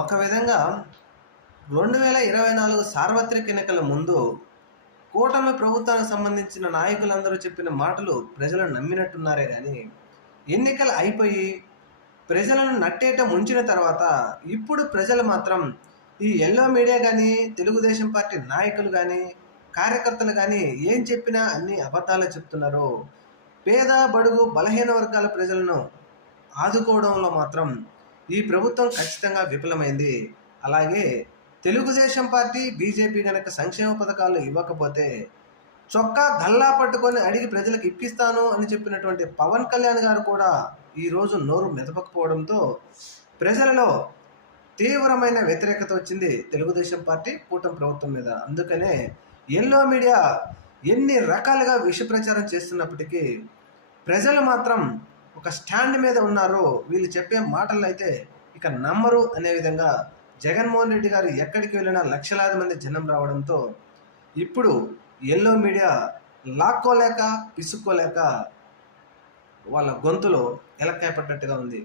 ఒక విధంగా 2024 సార్వత్రిక ఎన్నికల ముందు కూటమి ప్రభుత్వానికి సంబంధించిన నాయకులందరూ చెప్పిన మాటలు ప్రజలను నమ్మినట్టున్నారే కానీ ఎన్నికలు అయిపోయి ప్రజలను నట్టేట ముంచిన తర్వాత ఇప్పుడు ప్రజలు మాత్రం ఈ ఎల్లో మీడియా కానీ తెలుగుదేశం పార్టీ నాయకులు కానీ కార్యకర్తలు కానీ ఏం చెప్పినా అన్ని అబద్ధాలు చెప్తున్నారు. పేద బడుగు బలహీన వర్గాల ప్రజలను ఆదుకోవడంలో మాత్రం ఈ ప్రభుత్వం ఖచ్చితంగా విఫలమైంది. అలాగే తెలుగుదేశం పార్టీ బీజేపీ కనుక సంక్షేమ పథకాలు ఇవ్వకపోతే చొక్కా గల్లా పట్టుకొని అడిగి ప్రజలకు ఇప్పిస్తాను అని చెప్పినటువంటి పవన్ కళ్యాణ్ గారు కూడా ఈరోజు నోరు మెదపకపోవడంతో ప్రజలలో తీవ్రమైన వ్యతిరేకత వచ్చింది తెలుగుదేశం పార్టీ కూటమి ప్రభుత్వం మీద. అందుకనే ఎల్లో మీడియా ఎన్ని రకాలుగా విష ప్రచారం చేస్తున్నప్పటికీ ప్రజలు మాత్రం ఒక స్టాండ్ మీద ఉన్నారు. వీళ్ళు చెప్పే మాటలు అయితే ఇక నమ్మరు అనే విధంగా జగన్మోహన్ రెడ్డి గారు ఎక్కడికి వెళ్ళినా లక్షలాది మంది జనం రావడంతో ఇప్పుడు ఎల్లో మీడియా లాక్కోలేక పిసుక్కోలేక వాళ్ళ గొంతులో ఎలక్కాయ పడ్డట్టుగా ఉంది.